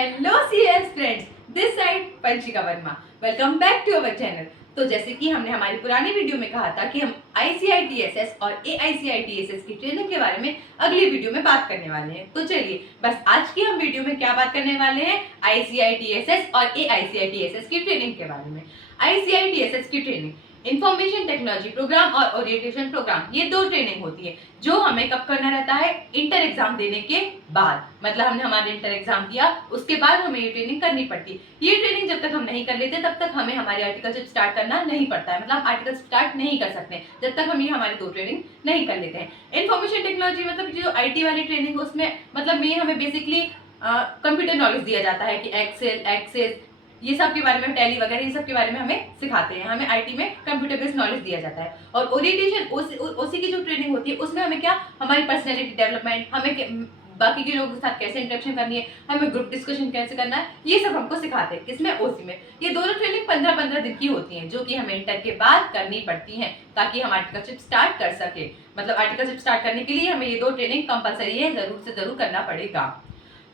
Hello CS friends, this side Panchika Verma. Welcome back to our channel. तो जैसे कि हमने हमारी पुरानी वीडियो में कहा था कि हम आईसीआईटीएसएस और एआईसीआईटीएसएस की ट्रेनिंग के बारे में अगली वीडियो में बात करने वाले हैं। तो चलिए, बस आज की हम वीडियो में क्या बात करने वाले हैं, आईसीआईटीएसएस और एआईसीआईटीएसएस की ट्रेनिंग के बारे में। आईसीआईटीएसएस की ट्रेनिंग इंफॉर्मेशन टेक्नोलॉजी प्रोग्राम और ओरिएंटेशन प्रोग्राम, ये दो ट्रेनिंग होती है जो हमें कब करना रहता है, इंटर एग्जाम देने के बाद। मतलब हमने हमारे इंटर एग्जाम दिया, उसके बाद हमें ये ट्रेनिंग करनी पड़ती है। ये ट्रेनिंग जब तक हम नहीं कर लेते तब तक हमें हमारे आर्टिकलशिप स्टार्ट करना नहीं पड़ता है। मतलब हम आर्टिकल स्टार्ट नहीं कर सकते जब तक हम ये हमारी दो ट्रेनिंग नहीं कर लेते हैं। इन्फॉर्मेशन टेक्नोलॉजी मतलब जो आईटी वाली ट्रेनिंग, उसमें मतलब में हमें बेसिकली कंप्यूटर नॉलेज दिया जाता है कि एक्सेल, एक्सेस, ये सब के बारे में, टैली वगैरह ये सब के बारे में हमें सिखाते हैं। हमें आईटी में कंप्यूटर बेस्ड नॉलेज दिया जाता है। और ओरिएंटेशन ओसी की जो ट्रेनिंग होती है उसमें हमें क्या, हमारी पर्सनैलिटी डेवलपमेंट, हमें बाकी के लोगों के साथ कैसे इंटरेक्शन करनी है, हमें ग्रुप डिस्कशन कैसे करना है, ये सब हमको सिखाते हैं। किसमें, ओसी में। ये दोनों ट्रेनिंग 15-15 दिन की होती हैं जो कि हमें इंटर के बाद करनी पड़ती हैं ताकि हम आर्टिकलशिप स्टार्ट कर सके। मतलब आर्टिकलशिप स्टार्ट करने के लिए हमें ये दो ट्रेनिंग कंपलसरी है, जरूर से जरूर करना पड़ेगा।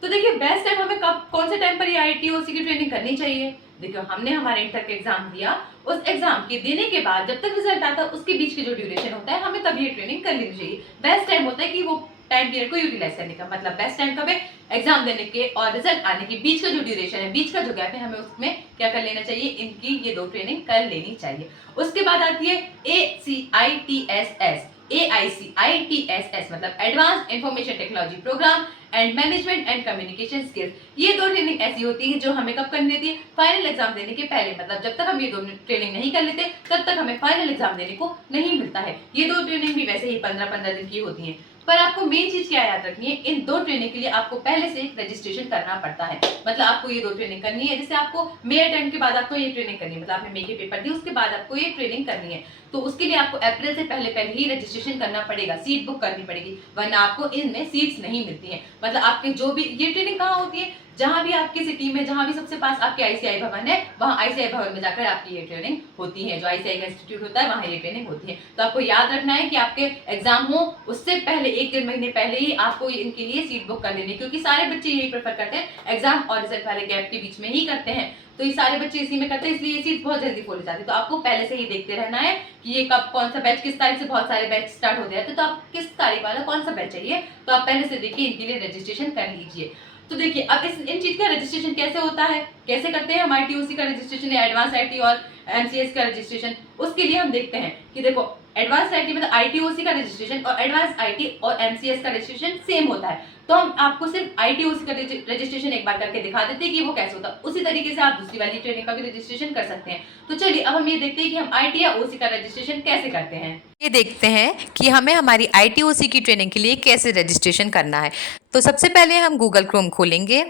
तो देखिए, बेस्ट टाइम हमें कब, कौन से टाइम पर ये आईटीओसी की ट्रेनिंग करनी चाहिए। देखियो, हमने हमारे इंटर के एग्जाम दिया, उस एग्जाम के देने के बाद जब तक रिजल्ट आता है उसके बीच के जो ड्यूरेशन होता है, हमें तब ये ट्रेनिंग कर लेनी चाहिए। बेस्ट टाइम होता है कि वो टाइम पीरियड को यूटिलाइज करने का। मतलब बेस्ट टाइम कब है, एग्जाम देने के और रिजल्ट आने के बीच का जो ड्यूरेशन है, बीच का जो गैप है, हमें उसमें क्या कर लेना चाहिए, इनकी ये दो ट्रेनिंग कर लेनी चाहिए। उसके बाद आती है ACITSS, AICITSS मतलब advance information technology program and management and communication skills. ये दो ट्रेनिंग ऐसी होती है जो हमें कब करनी रहती है, फाइनल एग्जाम देने के पहले। मतलब जब तक हम ये दो ट्रेनिंग नहीं कर लेते तब तक हमें फाइनल एग्जाम देने को नहीं मिलता है। ये दो ट्रेनिंग भी वैसे ही 15-15 दिन की होती हैं। पर आपको मेन चीज क्या याद रखनी है, इन दो ट्रेनिंग के लिए आपको पहले से रजिस्ट्रेशन करना पड़ता है। मतलब आपको ये दो ट्रेनिंग करनी है, जैसे आपको मे अटेम्प्ट के बाद आपको ये ट्रेनिंग करनी है, मतलब आपने मे के पेपर दिए उसके बाद आपको ये ट्रेनिंग करनी है, तो उसके लिए आपको अप्रैल से पहले ही रजिस्ट्रेशन करना पड़ेगा, सीट बुक करनी पड़ेगी, वरना आपको इनमें सीट्स नहीं मिलती हैं। मतलब आपके जो भी, ये ट्रेनिंग कहाँ होती है, जहां भी आपकी सिटी में, जहां भी सबसे पास आपके आईसीआई भवन है, वहां आईसीआई भवन में जाकर आपकी ये ट्रेनिंग होती है। जो आईसीआई का इंस्टीट्यूट होता है वहां ये ट्रेनिंग होती है। तो आपको याद रखना है कि आपके एग्जाम हो उससे पहले 1-1.5 महीने पहले ही आपको इनके लिए सीट बुक कर लेनी, क्योंकि सारे बच्चे यही प्रेफर करते हैं, एग्जाम और रिजल्ट वाले गैप के बीच में ही करते हैं। तो ये सारे बच्चे इसी में करते हैं, इसलिए ये सीट बहुत जल्दी फुल हो जाती है। तो आपको पहले से ही देखते रहना है कि ये कब, कौन सा बैच, किस तारीख से बहुत सारे बैच स्टार्ट होते हैं, तो आप किस तारीख वाला कौन सा बैच चाहिए, तो आप पहले से देखिए, इनके लिए रजिस्ट्रेशन कर लीजिए। तो देखिए, अब इन चीज का रजिस्ट्रेशन कैसे होता है, कैसे करते हैं हम आईटीओसी का रजिस्ट्रेशन या एडवांस आईटी और एमसीएस का रजिस्ट्रेशन। उसके लिए हम देखते हैं कि देखो, एडवांस आईटी मतलब आईटीओसी का रजिस्ट्रेशन और एडवांस आईटी और एमसीएस का रजिस्ट्रेशन सेम होता है। तो हम आपको सिर्फ आईटीओसी का रजिस्ट्रेशन एक बार करके दिखा देते हैं कि वो कैसे होता है। उसी तरीके से आप दूसरी वाली ट्रेनिंग का भी रजिस्ट्रेशन कर सकते हैं। तो चलिए, अब हम ये देखते हैं कि हम आईटी या ओसी का रजिस्ट्रेशन कैसे करते हैं। ये देखते हैं कि हमें हमारी आईटीओसी की ट्रेनिंग के लिए कैसे रजिस्ट्रेशन करना है। तो सबसे पहले हम गूगल क्रोम खोलेंगे।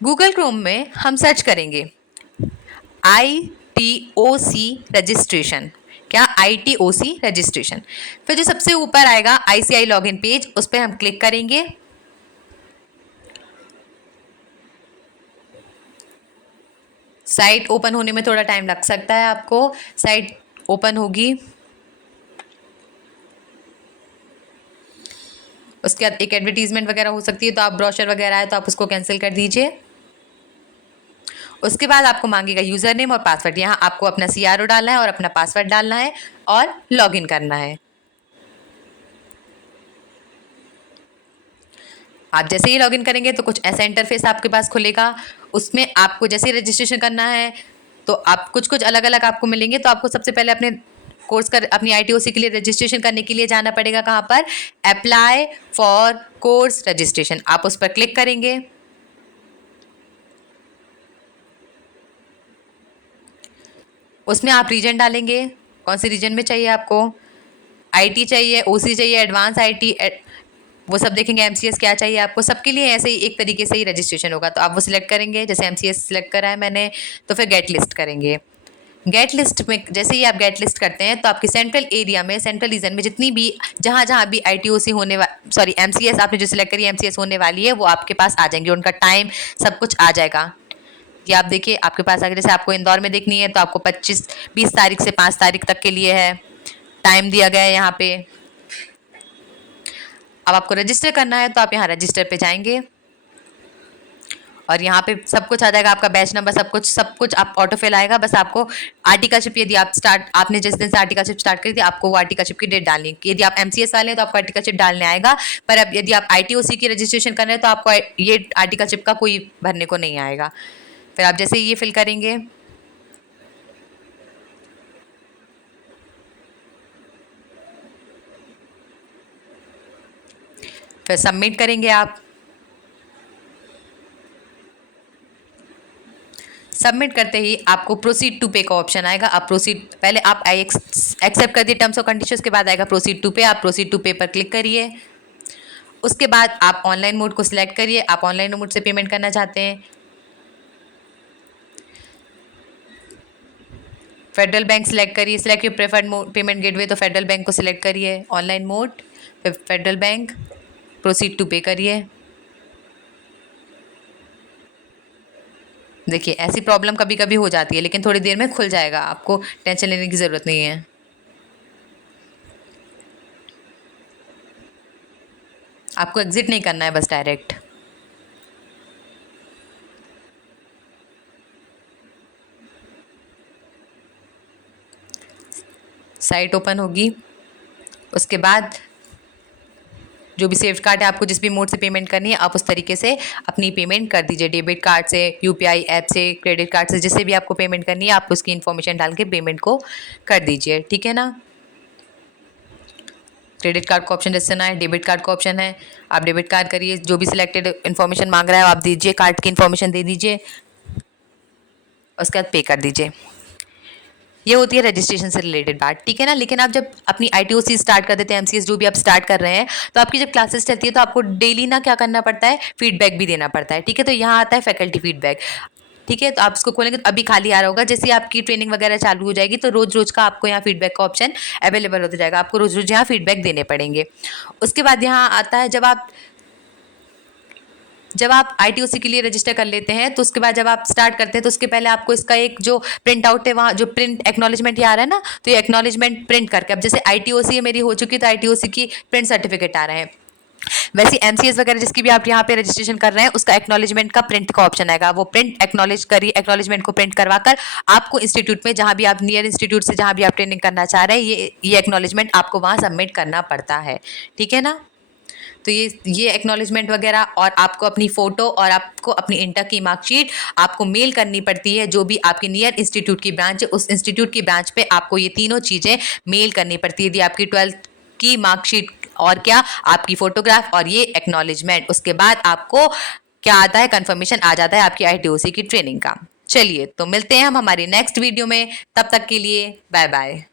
गूगल क्रोम में हम सर्च करेंगे आईटीओसी रजिस्ट्रेशन। क्या, आईटीओसी रजिस्ट्रेशन। फिर जो सबसे ऊपर आएगा आईसीआई लॉगिन पेज, उस पर हम क्लिक करेंगे। साइट ओपन होने में थोड़ा टाइम लग सकता है आपको। साइट ओपन होगी, उसके बाद एक एडवर्टीजमेंट वगैरह हो सकती है, तो आप ब्रोशर वगैरह है तो आप उसको कैंसिल कर दीजिए। उसके बाद आपको मांगेगा यूज़र नेम और पासवर्ड। यहाँ आपको अपना CRO डालना है और अपना पासवर्ड डालना है और लॉगिन करना है। आप जैसे ही लॉगिन करेंगे तो कुछ ऐसा इंटरफेस आपके पास खुलेगा। उसमें आपको जैसे ही रजिस्ट्रेशन करना है तो आप कुछ अलग अलग आपको मिलेंगे। तो आपको सबसे पहले अपने कोर्स कर, अपनी आईटीओसी के लिए रजिस्ट्रेशन करने के लिए जाना पड़ेगा कहाँ पर, अप्लाई फॉर कोर्स रजिस्ट्रेशन। आप उस पर क्लिक करेंगे। उसमें आप रीजन डालेंगे, कौन से रीजन में चाहिए आपको, आईटी चाहिए, ओसी चाहिए, एडवांस आईटी, वो सब देखेंगे। एमसीएस क्या चाहिए आपको, सबके लिए ऐसे ही एक तरीके से ही रजिस्ट्रेशन होगा। तो आप वो सिलेक्ट करेंगे, जैसे एमसीएस सिलेक्ट करा है मैंने, तो फिर गेट लिस्ट करेंगे। गेट लिस्ट में जैसे ही आप गेट लिस्ट करते हैं तो आपके सेंट्रल एरिया में, सेंट्रल रीजन में जितनी भी, जहाँ जहाँ भी आईटीओसी होने सॉरी एमसीएस आपने जो सिलेक्ट करी एमसीएस होने वाली है, वो आपके पास आ जाएंगे, उनका टाइम सब कुछ आ जाएगा। ये आप देखिए आपके पास अगर जैसे आपको इंदौर में देखनी है तो आपको 20 तारीख से 5 तारीख तक के लिए है, टाइम दिया गया है यहाँ पे। अब आपको रजिस्टर करना है तो आप यहाँ रजिस्टर पे जाएंगे। और यहाँ पे सब कुछ आ जाएगा, आपका बैच नंबर, सब कुछ आप ऑटो फिल आएगा। बस आपको आर्टिकलशिप, यदि आप आपने जिस दिन से आर्टिकलशिप स्टार्ट करी थी, आपको वो आर्टिकलशिप की डेट डालनी है। यदि आप MCS वाले हैं तो आपको आर्टिकलशिप डालने आएगा, पर अब यदि आप ITOC की रजिस्ट्रेशन कर रहे हैं तो आपको ये आर्टिकलशिप का कोई भरने को नहीं आएगा। फिर आप जैसे ये फिल करेंगे, फिर सबमिट करेंगे आप। सबमिट करते ही आपको प्रोसीड टू पे का ऑप्शन आएगा। आप प्रोसीड, पहले आप एक्सेप्ट कर दिए टर्म्स और कंडीशंस के बाद आएगा प्रोसीड टू पे। आप प्रोसीड टू पे पर क्लिक करिए। उसके बाद आप ऑनलाइन मोड को सिलेक्ट करिए। आप ऑनलाइन मोड से पेमेंट करना चाहते हैं, फेडरल बैंक सिलेक्ट करिए। Select your preferred payment gateway, तो फेडरल बैंक को सिलेक्ट करिए, ऑनलाइन मोड, फिर फेडरल बैंक, प्रोसीड टू पे करिए। देखिए ऐसी प्रॉब्लम कभी कभी हो जाती है, लेकिन थोड़ी देर में खुल जाएगा, आपको टेंशन लेने की ज़रूरत नहीं है। आपको एग्जिट नहीं करना है, बस डायरेक्ट। साइट ओपन होगी। उसके बाद जो भी सेफ कार्ड है, आपको जिस भी मोड से पेमेंट करनी है, आप उस तरीके से अपनी पेमेंट कर दीजिए। डेबिट कार्ड से, UPI ऐप से, क्रेडिट कार्ड से, जिससे भी आपको पेमेंट करनी है, आप उसकी इन्फॉर्मेशन डाल के पेमेंट को कर दीजिए, ठीक है ना। क्रेडिट कार्ड का ऑप्शन जैसे ना है, डेबिट कार्ड का ऑप्शन है, आप डेबिट कार्ड करिए। जो भी सिलेक्टेड इन्फॉर्मेशन मांग रहा है आप दीजिए, कार्ड की इन्फॉर्मेशन दे दीजिए, उसके बाद पे कर दीजिए। ये होती है रजिस्ट्रेशन से रिलेटेड बात, ठीक है ना। लेकिन आप जब अपनी ITOC स्टार्ट कर देते हैं, MCS जो भी आप स्टार्ट कर रहे हैं, तो आपकी जब क्लासेस चलती है तो आपको डेली ना क्या करना पड़ता है, फीडबैक भी देना पड़ता है, ठीक है। तो यहाँ आता है फैकल्टी फीडबैक, ठीक है। तो आप इसको खोलेंगे तो अभी खाली आ रहा होगा, जैसे आपकी ट्रेनिंग वगैरह चालू हो जाएगी तो रोज रोज का आपको यहाँ फीडबैक का ऑप्शन अवेलेबल होता जाएगा। आपको रोज रोज यहाँ फीडबैक देने पड़ेंगे। उसके बाद यहाँ आता है, जब आप ITOC के लिए रजिस्टर कर लेते हैं तो उसके बाद जब आप स्टार्ट करते हैं तो उसके पहले आपको इसका एक जो प्रिंट आउट है, वहाँ जो प्रिंट एक्नॉलेजमेंट आ रहा है ना, तो ये एक्नॉलेजमेंट प्रिंट करके, अब जैसे ITOC है मेरी हो चुकी है तो ITOC की प्रिंट सर्टिफिकेट आ रहे हैं, वैसे MCS वगैरह जिसकी भी आप यहाँ पे रजिस्ट्रेशन कर रहे हैं उसका एक्नॉलेजमेंट का प्रिंट का ऑप्शन आएगा। वो प्रिंट एक्नॉलेज करिए, एक्नॉलेजमेंट को प्रिंट करवाकर आपको इंस्टीट्यूट में, जहाँ भी आप नियर इंस्टीट्यूट से जहाँ भी आप ट्रेनिंग करना चाह रहे हैं, ये एक्नॉलेजमेंट आपको वहाँ सबमिट करना पड़ता है, ठीक है ना। तो ये एक्नॉलेजमेंट वगैरह, और आपको अपनी फ़ोटो और आपको अपनी इंटर की मार्कशीट आपको मेल करनी पड़ती है। जो भी आपकी नियर इंस्टीट्यूट की ब्रांच है, उस इंस्टीट्यूट की ब्रांच पे आपको ये तीनों चीज़ें मेल करनी पड़ती है। यदि आपकी 12th की मार्कशीट, और क्या, आपकी फ़ोटोग्राफ और ये एक्नॉलेजमेंट, उसके बाद आपको क्या आता है, कन्फर्मेशन आ जाता है आपकी ITOC की ट्रेनिंग का। चलिए तो मिलते हैं हम हमारी नेक्स्ट वीडियो में, तब तक के लिए बाय बाय।